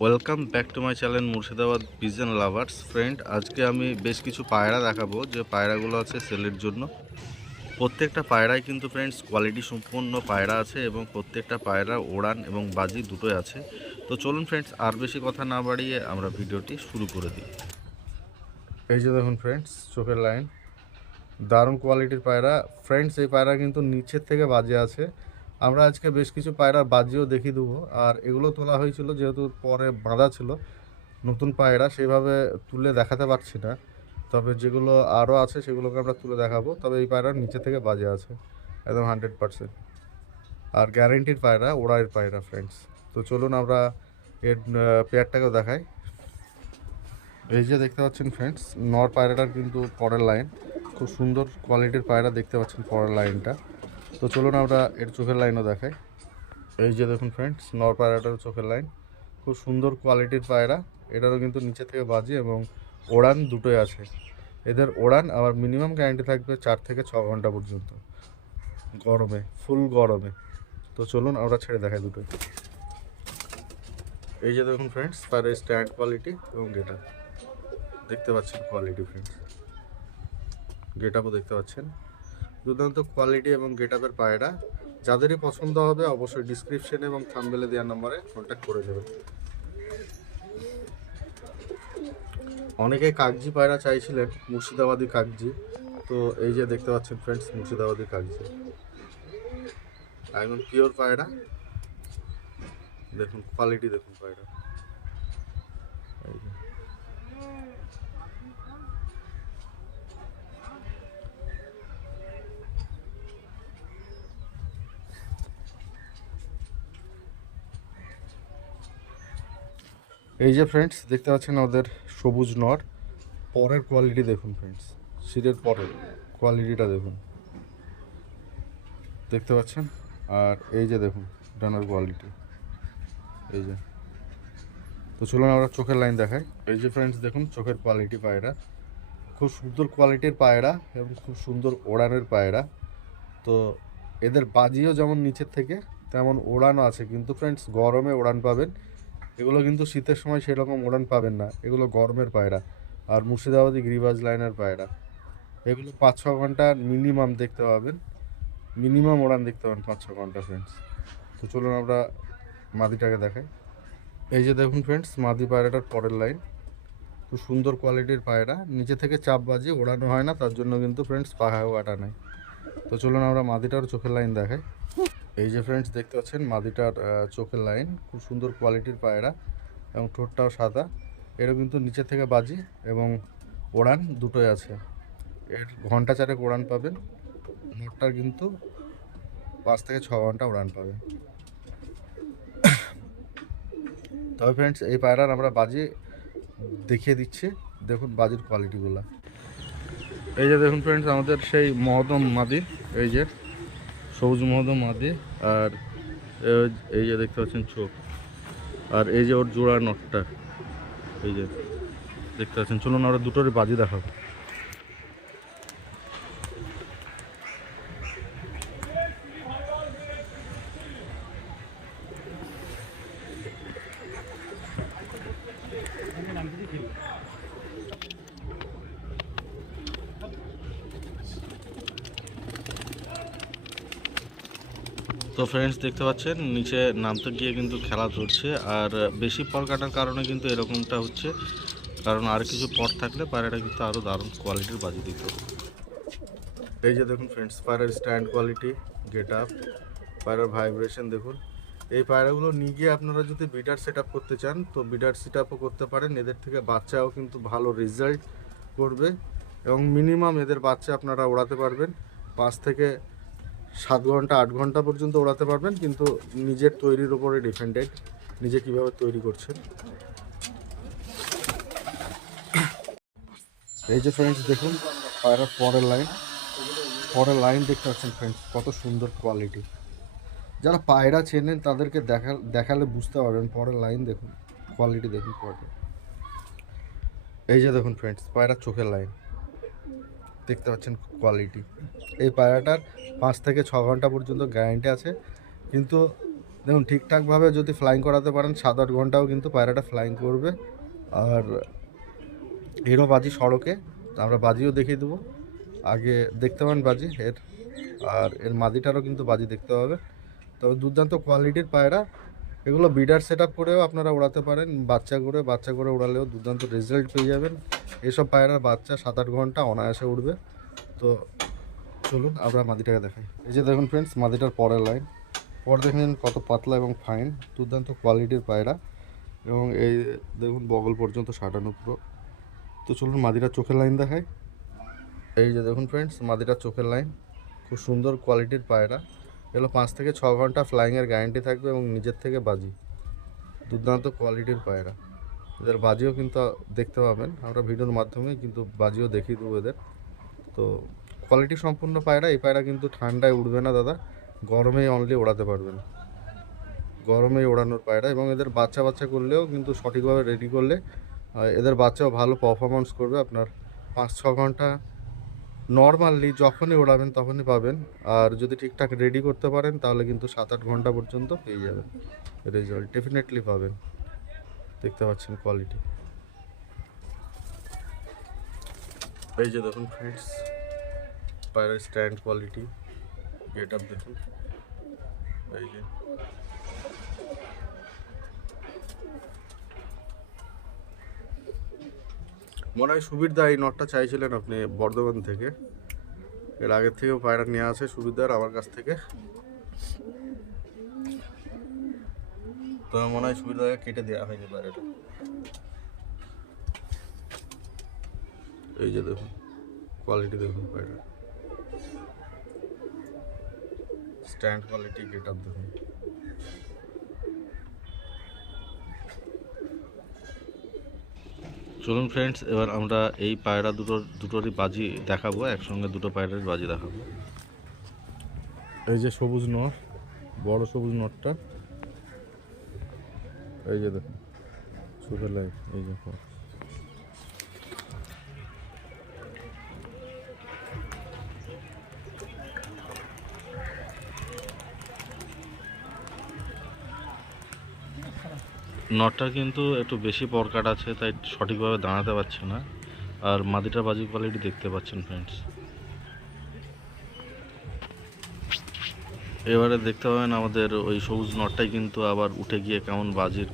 Welcome back to my channel Murshidabad pigeon lovers friend. আজকে আমি বেশ কিছু পায়রা দেখাবো, যে পায়রাগুলো আছে সেলের জন্য। প্রত্যেকটা পায়রাই কিন্তু ফ্রেন্ডস কোয়ালিটি সম্পন্ন পায়রা আছে, এবং প্রত্যেকটা পায়রা ওড়ান এবং বাজি দুটোই আছে। তো চলুন ফ্রেন্ডস, আর বেশি কথা না বাড়িয়ে আমরা ভিডিওটি শুরু করে দিই। এই যে দেখুন ফ্রেন্ডস, চোখের লাইন, দারুণ কোয়ালিটির পায়রা। ফ্রেন্ডস, এই পায়রা কিন্তু নিচের থেকে বাজে আছে। আমরা আজকে বেশ কিছু পায়রার বাজিও দেখিয়ে দেবো। আর এগুলো তোলা হয়েছিল যেহেতু পরে বাঁধা ছিল নতুন পায়রা, সেইভাবে তুলে দেখাতে পারছি না। তবে যেগুলো আরও আছে সেগুলোকে আমরা তুলে দেখাবো। তবে এই পায়রার নিচে থেকে বাজে আছে একদম 100%। আর গ্যারেন্টির পায়রা, ওড়াইয়ের পায়রা ফ্রেন্ডস। তো চলুন আমরা এর পেয়ারটাকেও দেখাই। এই যে দেখতে পাচ্ছেন ফ্রেন্ডস, নর পায়রাটার কিন্তু পরের লাইন, খুব সুন্দর কোয়ালিটির পায়রা দেখতে পাচ্ছেন পরের লাইনটা। তো চলুন আমরা এর চোখের লাইনও দেখাই। এই যে দেখুন ফ্রেন্ডস, নর পায়রাটার চোখের লাইন, খুব সুন্দর কোয়ালিটির পায়রা। এটারও কিন্তু নিচে থেকে বাজি এবং ওড়ান দুটোই আছে। এদের ওড়ান আবার মিনিমাম গ্যারান্টি থাকবে 4 থেকে 6 ঘন্টা পর্যন্ত গরমে, ফুল গরমে। তো চলুন আমরা ছেড়ে দেখাই দুটোই। এই যে দেখুন ফ্রেন্ডস, পায়রার স্ট্যান্ড কোয়ালিটি এবং গেটআপ দেখতে পাচ্ছেন কোয়ালিটি ফ্রেন্ডস। গেটআপও দেখতে পাচ্ছেন, দুর্দান্ত কোয়ালিটি এবং গেটআপের পায়রা। যাদেরই পছন্দ হবে অবশ্যই ডিসক্রিপশন এবং থাম্বনেলে দেওয়ার নম্বরে কন্ট্যাক্ট করে দেবেন। অনেকে কাগজি পায়রা চাইছিলেন, মুর্শিদাবাদি কাগজি। তো এই যে দেখতে পাচ্ছেন ফ্রেন্ডস, মুর্শিদাবাদি কাগজি একদম পিওর পায়রা। দেখুন কোয়ালিটি, দেখুন পায়রা। এই যে ফ্রেন্ডস দেখতে পাচ্ছেন ওদের সবুজ নর। পরের কোয়ালিটি দেখুন ফ্রেন্ডস, শিরের পরের কোয়ালিটিটা দেখুন, দেখতে পাচ্ছেন। আর এই যে দেখুন ডানার কোয়ালিটি, এই যে। তো চলুন আমরা চোখের লাইন দেখাই। এই যে ফ্রেন্ডস দেখুন চোখের কোয়ালিটি পায়রা, খুব সুন্দর কোয়ালিটির পায়রা এবং খুব সুন্দর ওড়ানের পায়রা। তো এদের বাজিও যেমন নিচের থেকে তেমন ওড়ানও আছে, কিন্তু ফ্রেন্ডস গরমে ওড়ান পাবেন। এগুলো কিন্তু শীতের সময় সেরকম ওড়ান পাবেন না, এগুলো গরমের পায়রা। আর মুর্শিদাবাদি গিরিবাজ লাইনের পায়রা, এগুলো 5-6 ঘন্টা মিনিমাম দেখতে পাবেন, মিনিমাম ওড়ান দেখতে পাবেন 5-6 ঘন্টা ফ্রেন্ডস। তো চলুন আমরা মাদিটাকে দেখাই। এই যে দেখুন ফ্রেন্ডস, মাদি পায়রাটার পরের লাইন, খুব সুন্দর কোয়ালিটির পায়রা। নিচে থেকে চাপ বাজিয়ে ওড়ানো হয় না, তার জন্য কিন্তু ফ্রেন্ডস পাখাও কাটা নেই। তো চলুন আমরা মাদিটার চোখের লাইন দেখাই। এই যে ফ্রেন্ডস দেখতে পাচ্ছেন মাদিটার চোখের লাইন, খুব সুন্দর কোয়ালিটির পায়রা এবং ঠোঁটটাও সাদা। এরও কিন্তু নিচে থেকে বাজি এবং ওড়ান দুটোই আছে। এর ঘন্টা 4 ওড়ান পাবেন। নটটার কিন্তু 5 থেকে 6 ঘন্টা উড়ান পাবে। তবে ফ্রেন্ডস এই পায়রার আমরা বাজি দেখিয়ে দিচ্ছি, দেখুন বাজির কোয়ালিটিগুলো। এই যে দেখুন ফ্রেন্ডস আমাদের সেই মহদম মাদি, এই যে সবুজ মহদম মাদি। আর এই যে দেখতে পাচ্ছেন চোখ, আর এই যে ওর জোড়া নটটা, এই যে দেখতে পাচ্ছেন। চলুন আমরা দুটোরই বাজি দেখাবো। তো ফ্রেন্ডস দেখতে পাচ্ছেন নিচে নামতে গিয়ে কিন্তু খেলা ধরছে, আর বেশি পর কাটার কারণে কিন্তু এরকমটা হচ্ছে। কারণ আর কিছু পর থাকলে পায়রাটা কিন্তু আরও দারুণ কোয়ালিটির বাজি দিত। এই যে দেখুন ফ্রেন্ডস পায়রার স্ট্যান্ড কোয়ালিটি, গেট আপ, পায়রার ভাইব্রেশন দেখুন। এই পায়রাগুলো নিয়ে গিয়ে আপনারা যদি বিডার সেট আপ করতে চান তো বিডার সেট আপও করতে পারেন। এদের থেকে বাচ্চাও কিন্তু ভালো রেজাল্ট করবে, এবং মিনিমাম এদের বাচ্চা আপনারা ওড়াতে পারবেন 5 থেকে 7 ঘন্টা 8 ঘন্টা পর্যন্ত ওড়াতে পারবেন, কিন্তু নিজের তৈরির উপরে ডিপেন্ডেড, নিজে কীভাবে তৈরি করছেন। এই যে ফ্রেন্ডস দেখুন পায়রার পরের লাইন দেখতে পাচ্ছেন ফ্রেন্ডস, কত সুন্দর কোয়ালিটি। যারা পায়রা চেনেন তাদেরকে দেখালে বুঝতে পারবেন। পরের লাইন দেখুন, কোয়ালিটি দেখুন পরের। এই যে দেখুন ফ্রেন্ডস পায়রার চোখের লাইন দেখতে পাচ্ছেন কোয়ালিটি। এই পায়রাটার 5 থেকে 6 ঘন্টা পর্যন্ত গ্যারান্টি আছে, কিন্তু দেখুন ঠিকঠাকভাবে যদি ফ্লাইং করাতে পারেন 7-8 ঘন্টাও কিন্তু পায়রাটা ফ্লাইং করবে। আর এরও বাজি সড়কে, আমরা বাজিও দেখিয়ে দেবো। আগে দেখতে পাবেন বাজি এর, আর এর মাদিটারও কিন্তু বাজি দেখতে হবে। তবে দুর্দান্ত কোয়ালিটির পায়রা এগুলো। বিডার সেট আপ করেও আপনারা উড়াতে পারেন, বাচ্চা করে উড়ালেও দুর্দান্ত রেজাল্ট পেয়ে যাবেন। এসব পায়রার বাচ্চা 7-8 ঘন্টা অনায়াসে উঠবে। তো চলুন আমরা মাদিটাকে দেখাই। এই যে দেখুন ফ্রেন্ডস, মাদিটার পরের লাইন, পর দেখেন কত পাতলা এবং ফাইন, দুর্দান্ত কোয়ালিটির পায়রা। এবং এই দেখুন বগল পর্যন্ত সাটানো পুরো। তো চলুন মাদিটার চোখের লাইন দেখাই। এই যে দেখুন ফ্রেন্ডস, মাদিটার চোখের লাইন, খুব সুন্দর কোয়ালিটির পায়রা। এগুলো 5 থেকে 6 ঘন্টা ফ্লাইংয়ের গ্যারান্টি থাকবে এবং নিজের থেকে বাজি। দুর্দান্ত কোয়ালিটির পায়রা। এদের বাজিও কিন্তু দেখতে পাবেন, আমরা ভিডিওর মাধ্যমে কিন্তু বাজিও দেখিয়ে দেবো এদের। তো কোয়ালিটি সম্পূর্ণ পায়রা। এই পায়রা কিন্তু ঠান্ডায় উড়বে না দাদা, গরমেই অনলি ওড়াতে পারবেন, গরমেই ওড়ানোর পায়রা। এবং এদের বাচ্চা করলেও কিন্তু সঠিকভাবে রেডি করলে এদের বাচ্চাও ভালো পারফরমেন্স করবে। আপনার 5-6 ঘন্টা নর্মালি যখনই ওড়াবেন তখনই পাবেন। আর যদি ঠিকঠাক রেডি করতে পারেন তাহলে কিন্তু 7-8 ঘন্টা পর্যন্ত পেয়ে যাবেন, রেজাল্ট ডেফিনেটলি পাবেন। দেখতে পাচ্ছেন কোয়ালিটি। এই যে দেখুন ফ্রেন্ডস, পায়রার স্ট্যান্ড কোয়ালিটি, গেট আপ দেখুন। এই যে মনে হয় সুবিধা এই নটটা চাইছিলেন আপনি বর্ধমান থেকে। এর আগের থেকেও পায়রা নিয়ে আসে সুবিধার আমার কাছ থেকে। তো মনে হয় সুবিধা কেটে দেওয়া হয়নি পায়রাটা। এই যে দেখুন কোয়ালিটি দেখুন পায়রা, স্ট্যান্ড কোয়ালিটি, গেট আপ দেখুন। চলুন ফ্রেন্ডস, এবার আমরা এই পায়রা দুটোরই বাজি দেখাবো, একসঙ্গে দুটো পায়রার বাজি দেখাবো। এই যে সবুজ নর, বড় সবুজ নরটা, এই যে দেখুন চোখের লাইন, এই যে নটটা কিন্তু একটু বেশি পরকাট আছে, তাই সঠিকভাবে দাঁড়াতে পারছে না। আর মাদিটার বাজি কোয়ালিটি দেখতে পাচ্ছেন ফ্রেন্ডস। এবারে দেখতে পাবেন আমাদের ওই সবুজ নটটাই কিন্তু আবার উঠে গিয়ে কেমন বাজির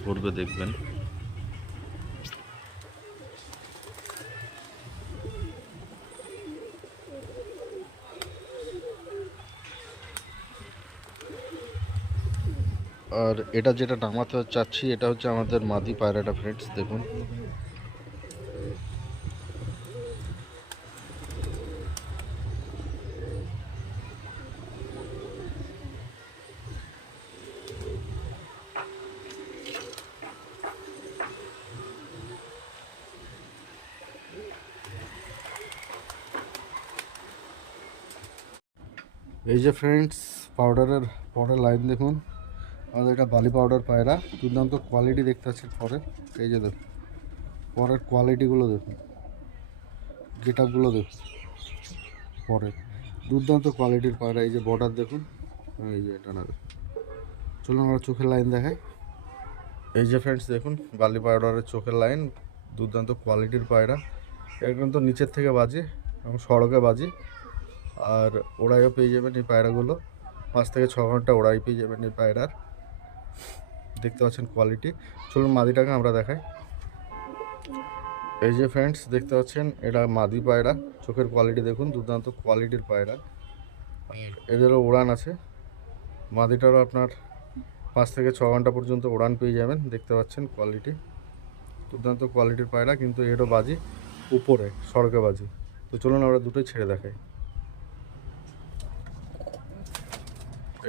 ধরবে দেখবেন। আর এটা যেটা নামাতে চাচ্ছি এটা হচ্ছে আমাদের মাদি পায়রাটা ফ্রেন্ডস, দেখুন। এই যে ফ্রেন্ডস, পাউডারের পরের লাইন দেখুন। আমাদের এটা বালি পাউডার পায়রা, দুর্দান্ত কোয়ালিটি দেখতে পাচ্ছেন পরে। এই যে দেখুন পরের কোয়ালিটিগুলো দেখুন, গেট আপগুলো দেখুন পরে, দুর্দান্ত কোয়ালিটির পায়রা। এই যে বর্ডার দেখুন, এই যে এটা না দেখুন। চলুন আমরা চোখের লাইন দেখাই। এই যে ফ্রেন্ডস দেখুন বালি পাউডারের চোখের লাইন, দুর্দান্ত কোয়ালিটির পায়রা। এটা কিন্তু নিচের থেকে বাজে এবং সড়কে বাজে। আর ওড়াইও পেয়ে যাবেন এই পায়রাগুলো, 5 থেকে 6 ঘন্টা ওড়াই পেয়ে যাবেন এই পায়রার। দেখতে পাচ্ছেন কোয়ালিটি। চলুন মাদিটাকে আমরা দেখাই। এই যে ফ্রেন্ডস দেখতে পাচ্ছেন এটা মাদি পায়রা, চোখের কোয়ালিটি দেখুন, দুর্দান্ত কোয়ালিটির পায়রা। আর এদেরও উড়ান আছে, মাদিটারও আপনার 5 থেকে 6 ঘন্টা পর্যন্ত উড়ান পেয়ে যাবেন। দেখতে পাচ্ছেন কোয়ালিটি, দুর্দান্ত কোয়ালিটির পায়রা। কিন্তু এরও বাজি উপরে, সড়কে বাজি। তো চলুন আমরা দুটোই ছেড়ে দেখাই।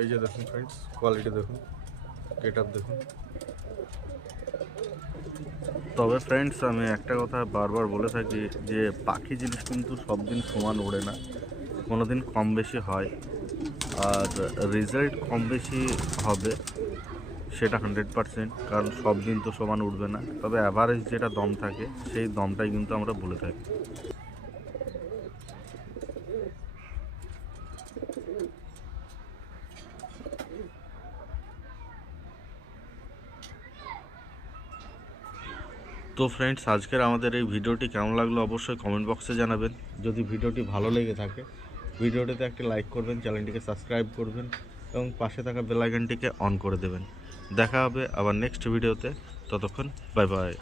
এই যে দেখুন ফ্রেন্ডস কোয়ালিটি দেখুন, গেট আপ দেখুন। তবে ফ্রেন্ডস আমি একটা কথা বারবার বলে থাকি যে পাখি জিনিস কিন্তু সব দিন সমান ওড়ে না, কোনো দিন কম বেশি হয়। আর রেজাল্ট কম বেশি হবে সেটা 100%, কারণ সব দিন তো সমান উঠবে না। তবে অ্যাভারেজ যেটা দম থাকে সেই দমটাই কিন্তু আমরা বলে থাকি। তো ফ্রেন্ডস, আজকের আমাদের এই ভিডিওটি কেমন লাগলো অবশ্যই কমেন্ট বক্সে জানাবেন। যদি ভিডিওটি ভালো লেগে থাকে ভিডিওটিতে একটি লাইক করবেন, চ্যানেলটিকে সাবস্ক্রাইব করবেন এবং পাশে থাকা বেল আইকনটিকে অন করে দেবেন। দেখা হবে আবার নেক্সট ভিডিওতে। ততক্ষণ বাই বাই।